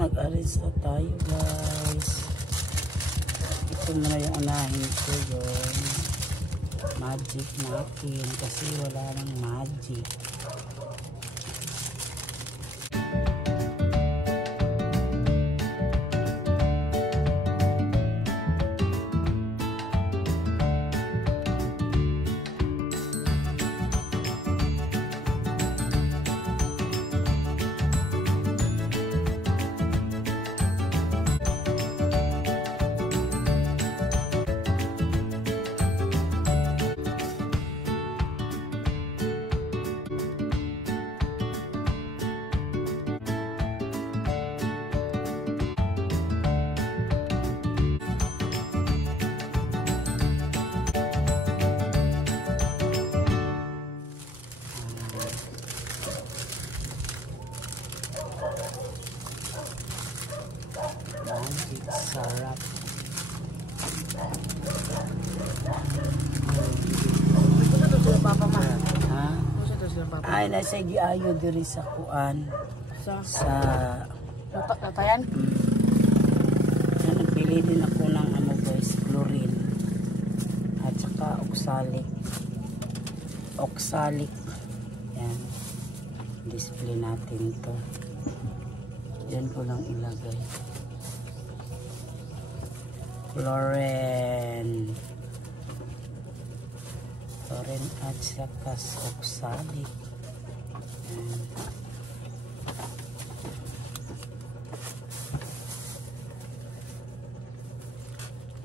Mag-arrange na tayo guys. Ito muna yung unahin ko yung magic natin kasi wala nang magic. Magic sarap. Ay, nasa giayo diri sa kuan. Sa Tatayan? Nagpili din ako ng ano guys, chlorine. At saka oxalic. Oxalic. Yan. Display natin to. Yan ko lang ilagay. Chlorine. Chlorine at saka oxalic. Yan.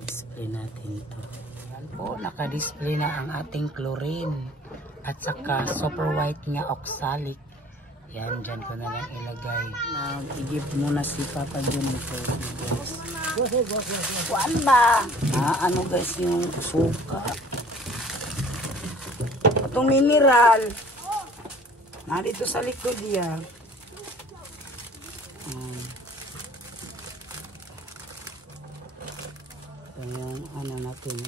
Display natin ito. Yan po, naka-display na ang ating chlorine. At saka super white nga oxalic. Yan, dyan ko na lang ilagay. Nag-igip muna si Papa John ito, guys. Kuan ba? Ano guys yung suka? Itong mineral. Nandito sa likod yan. Ito yung ano natin.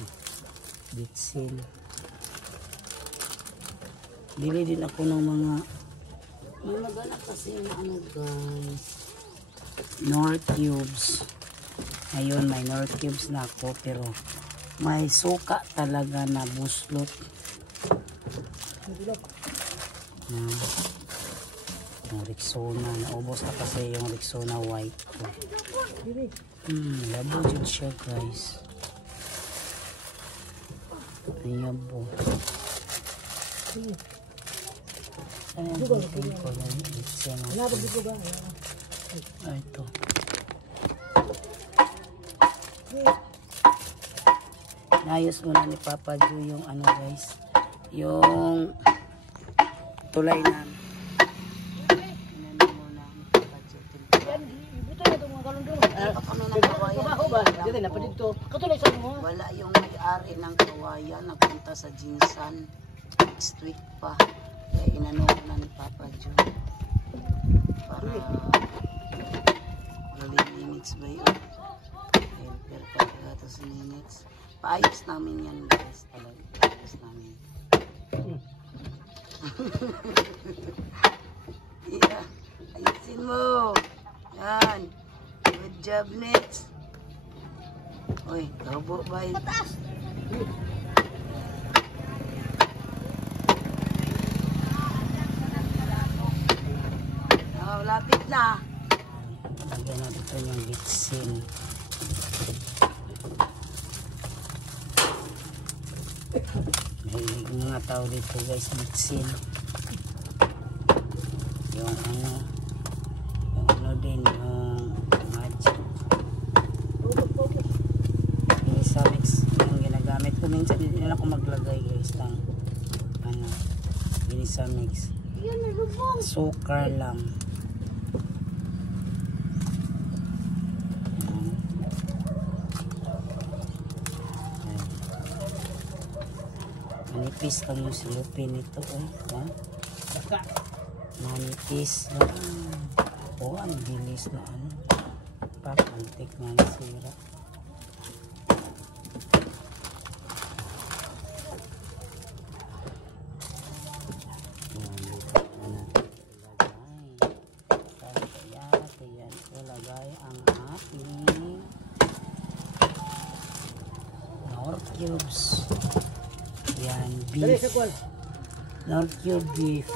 Bitsin. Bili din ako ng mga maghanap kasi yung ano guys, Knorr cubes. Ayun, may Knorr cubes na ako pero may suka talaga na buslot. Yung Rexona, naubos na kasi yung Rexona white ko. Labo dyan siya guys. Ayan po. Ayan po yung bitsin. Ito. Naayos muna ni Papa Jo yung ano guys, yung tulay na. Wala yung may-ari ng kawayan, napunta sa Jinsan, next week pa. Kaya inano na ni Papa Jo para galing minutes ba yun? Helper ka gatos minutes. Paayos namin yan guys, talaga paayos namin. Yeah, ayusin mo. Yan. Good job, Nets. Uy, kaubo ba yun? Oh, lapit na. Lagyan na dito yung bitsin. May mga tao dito guys, bitsin. Yung ano din, yung magic. Yung Samix, yung ginagamit ko. Minsan hindi na ako maglagay guys ng ano, yung Samix. Sukar lang. Manipis lang yung silupin nito. Manipis. Ang bilis na ano. Pakantik na nasira. Wala ilagay ang ating Knorr cubes. Yan, beef. Knorr cube beef.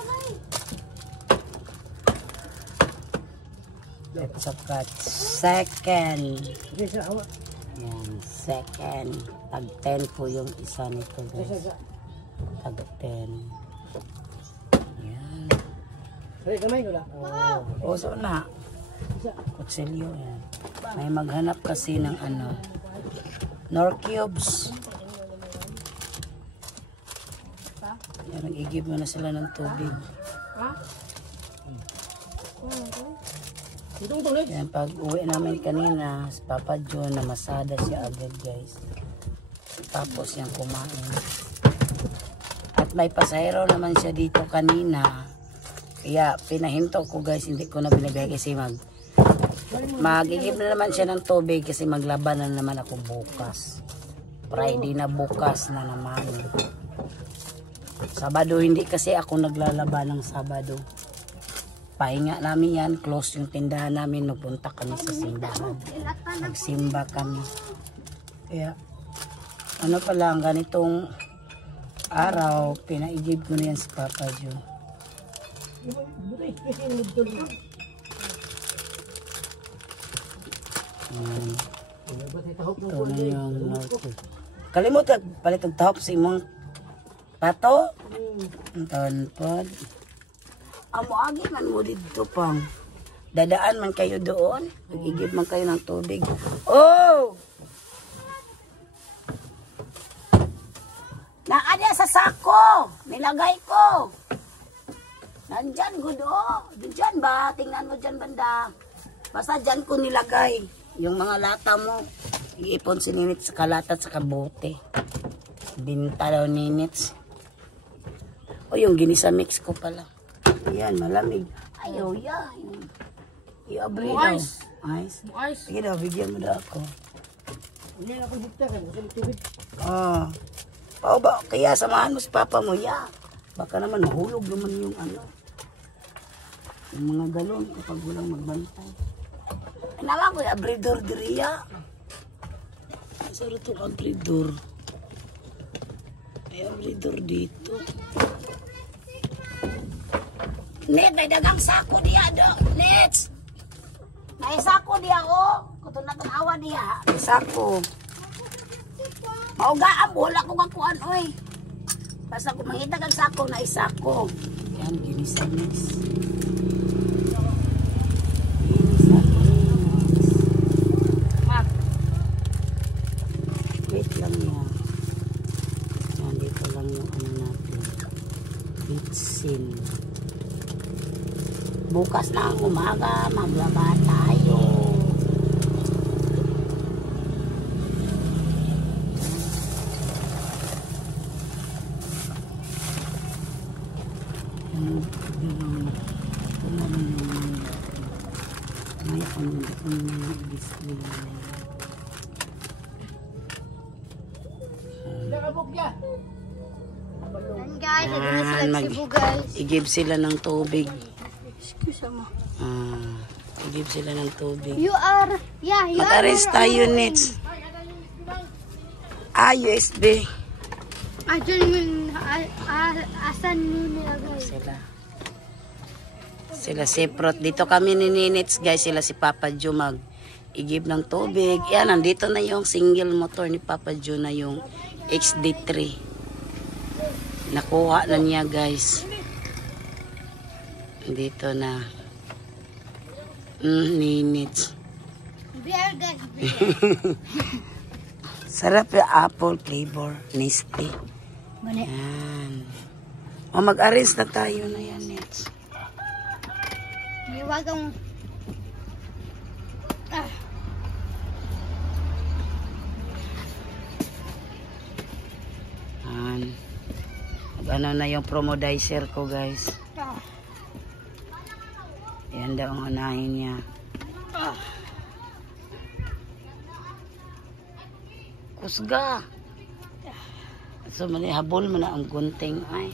At saka second. Yan, second. Tag 10 po yung isa nito guys. Tag 10. Yan. Oh, so na. Kutsilyo yan. May maghanap kasi ng ano. Knorr cubes. Yan, nag-igib mo na sila ng tubig. Yan, pag uwi namin kanina, si Papa John, namasada siya agad guys. Tapos yan kumain. At may pasahero naman siya dito kanina. Kaya pinahinto ko guys, hindi ko na binigay kasi magigib na naman siya ng tubig kasi maglaban na naman ako bukas. Friday na bukas na naman. Sabado hindi kasi ako naglalaban ng Sabado. Pahinga namin yan, close yung tindahan namin, napunta kami sa simbahan. Magsimba kami. Kaya, ano pa lang, ganitong araw, pinaigib ko na yan si Papa Joe. Ito na yung norte. Kalimutan, palit ang tahop sa imong pato. Ang pod. Amo agi man mo dito pang dadaan man kayo doon, magigib man kayo ng tubig. Oh! Naada sa sako, nilagay ko. Nandyan gudo, diyan ba? Tingnan mo dyan banda. Basta dyan ko nilagay. Yung mga lata mo, iipon si Ninit sa kalata at sa kabote. Binta daw Ninit. O yung ginisa mix ko pala. Ayan, malamig. Ayaw, yan. I-abri daw. Ice. Ice. Sige daw, bigyan mo daw ako. Hindi na ako buktakan. Kasi tubig. Oo ba? Kaya samahan mo si Papa mo, ya. Baka naman mahulog naman yung ano. Yung mga galon kapag walang magbantay. Nawa ko yung abridor diriya. Saan ito abridor? May abridor dito. Net, may dagang sako diya do. Net! May sako diya o. Kutun na tanawa diya. May sako. Maugaan, wala ko kakuan oy. Basta kung mangita kang sako na isako. Yan, ginisa-nis. Wait lang yan. Yan, dito lang yung ano natin. Bitsin. Bukas na ang umaga, maglaba tayo. Guys, Cebu guys. I-give sila ng tubig. I-give sila ng tubig. You are, yeah, you Mag-arrest tayo, Nits. USB. Asan nila guys? Sila separate. Dito kami ni Nits, guys. Sila si Papa Joe mag-i-give ng tubig. Yan, nandito na yung single motor ni Papa Joe na yung XD3. Nakuha na niya, guys. Dito na. Nits. Beer guys. Sarap yung apple flavor. Nispi. Yan. O, mag-arrange na tayo na yan, Nits. Iwagang ano na yung promodizer ko, guys. Yan daw ang unahin niya. Kusga. So, habol mo na ang gunting ay.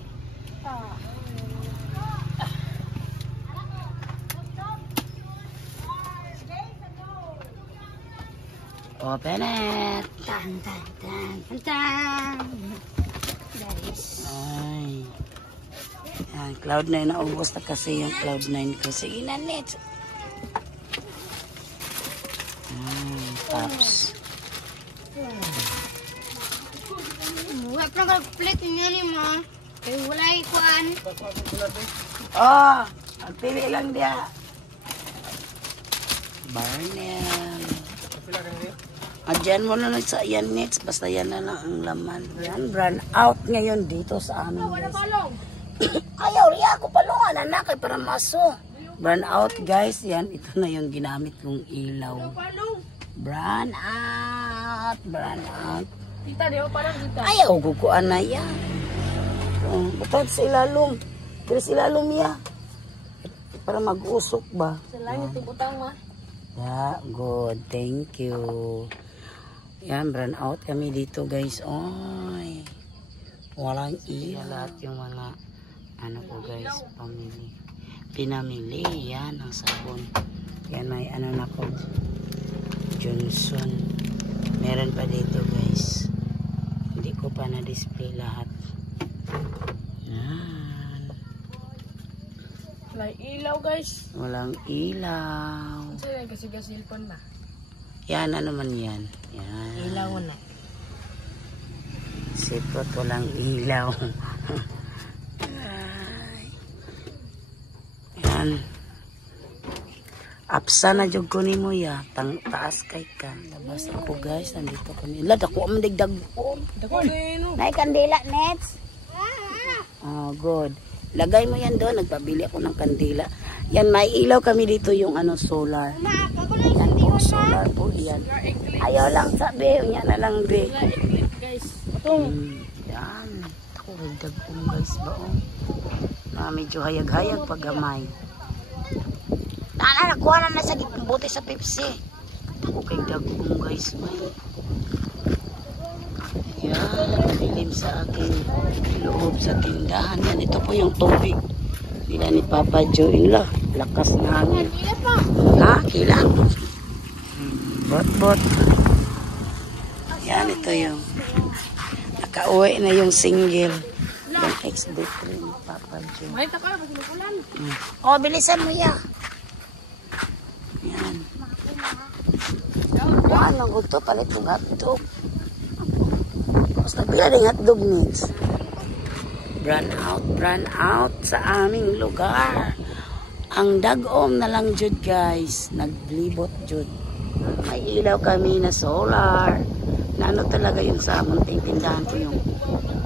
Open it. Tan, tan, tan, tan, tan. Guys. Ay. Yan, Cloud9 naubos na kasi yung Cloud9 ko. Sige na, Nets. Pops. Wala pa nang plate niya ni ma. Kaya wala ikuan. Oh, magpili lang dia. Barnel. Adyan mo na lang sa yan, Nets. Basta yan na lang ang laman. Yan, brand out ngayon dito sa amin. Ayaw, riya ako palungan, anak, ay para maso. Brand out, guys. Yan, ito na yung ginamit kong ilaw. Brand out, brand out. Tita, di ba parang tita? Ayaw, kukuan na yan. Butad sa ilalong. Pero sa ilalong niya. Para mag-usok ba? Sa langit, tibutang ma. Yeah, good. Thank you. Yan, brand out kami dito, guys. Oy. Walang ilaw. Lahat yung mga ano ko, guys, pamili. Pinamili. Yan, ang sabon. Yan, may ano na ko. Johnson. Meron pa dito, guys. Hindi ko pa na-display lahat. Yan. Wala ilaw, guys. Walang ilaw. Kasi kasi gasilpon na. Yan, ano man yan. Yan. Ilaw na. Sipot, walang ilaw. Yan. Apsa na jud ko nimo ya. Taas kay ka. Labas ako, guys. Nandito kami. Lad ako ang digdag ko. Dako no. Nay kandila, Nets. Oh, good. Lagay mo yan doon. Nagpabili ako ng kandila. Yan, may ilaw kami dito yung ano, solar. Yan po, solar po yan. Ayaw lang sabi. Yan na lang, be. Guys. Yan. Ako, digdag ko, guys, ba, oh. Medyo hayag-hayag pag gamay. Nakuha na sa buti sa Pepsi. Ako kay dagong, guys, may. Yan, pilim sa aking loob sa tindahan. Yan, ito po yung tubig nila ni Papa Joe. Ila, lakas na hangin. Ha, kila. Bot. Yan, ito yung nakauwi na yung single. Yung XB3 ni Papa Joe. May taka ba sinukulan? Oh, bilisan mo ya. Yan. Ano ko to? Palit ng hotdog. Basta bila ng hotdog, Nets. Brand out sa aming lugar. Ang dagom na lang jud, guys. Naglibot jud. May ilaw kami na solar. Na ano talaga yung sa munting tindahan ko yung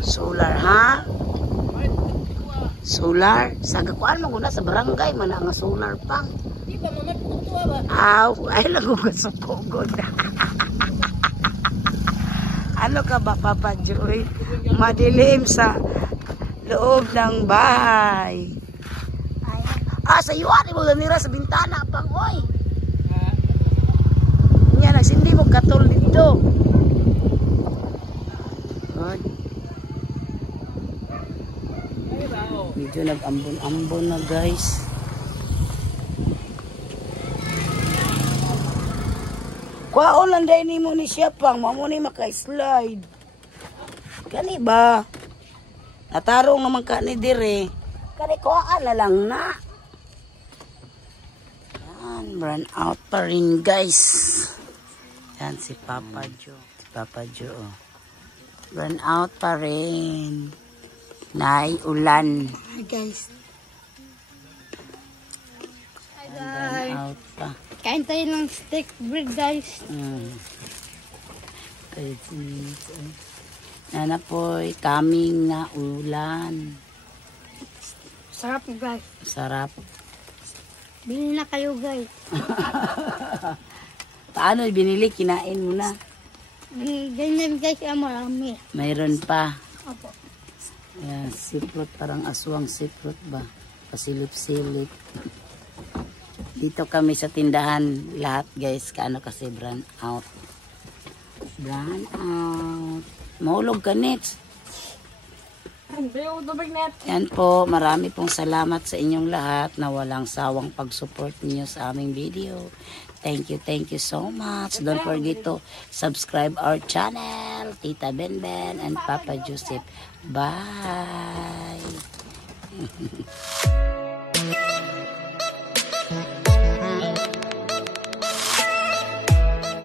solar, ha? Solar? Sa gakuan mo guna sa barangay man nga solar pang. Di ba mama tuwa ba? Aw, ay lago ka sa pugod. Ano ka ba, Papa Joy? Madilim sa loob ng bahay. Ay, sa iwan mo ganira sa bintana pang, oy. Yan, nagsindi mo katol dito. Good. Medyo nag-ambon-ambon na, guys. Kwaon lang dahil mo ni siya pang, mamo ni maka-slide. Kani ba? Natarong naman ka ni dire. Kani kuhaan na lang na. Yan, run out pa rin, guys. Yan si Papa Joe. Si Papa Joe. Oh. Run out pa rin. Nay, ulan. Hi guys. Hi Run guys. out pa. Kain tayo ng steak bread guys. Nana po'y kaming na ulan. Sarap guys. Sarap. Bili na kayo guys. Paano binili? Kinain mo na. Ganyan guys, marami. Mayroon pa. Opo. Ayan, siprot. Parang aswang siprot ba? Pasilip-silip. Dito kami sa tindahan lahat, guys. Kaano kasi brand out. Brand out. Mahulog ka, Nets. Yan po. Marami pong salamat sa inyong lahat na walang sawang pag-support niyo sa aming video. Thank you so much. Don't forget to subscribe our channel, Tita Benben and Papa Joseph. Bye.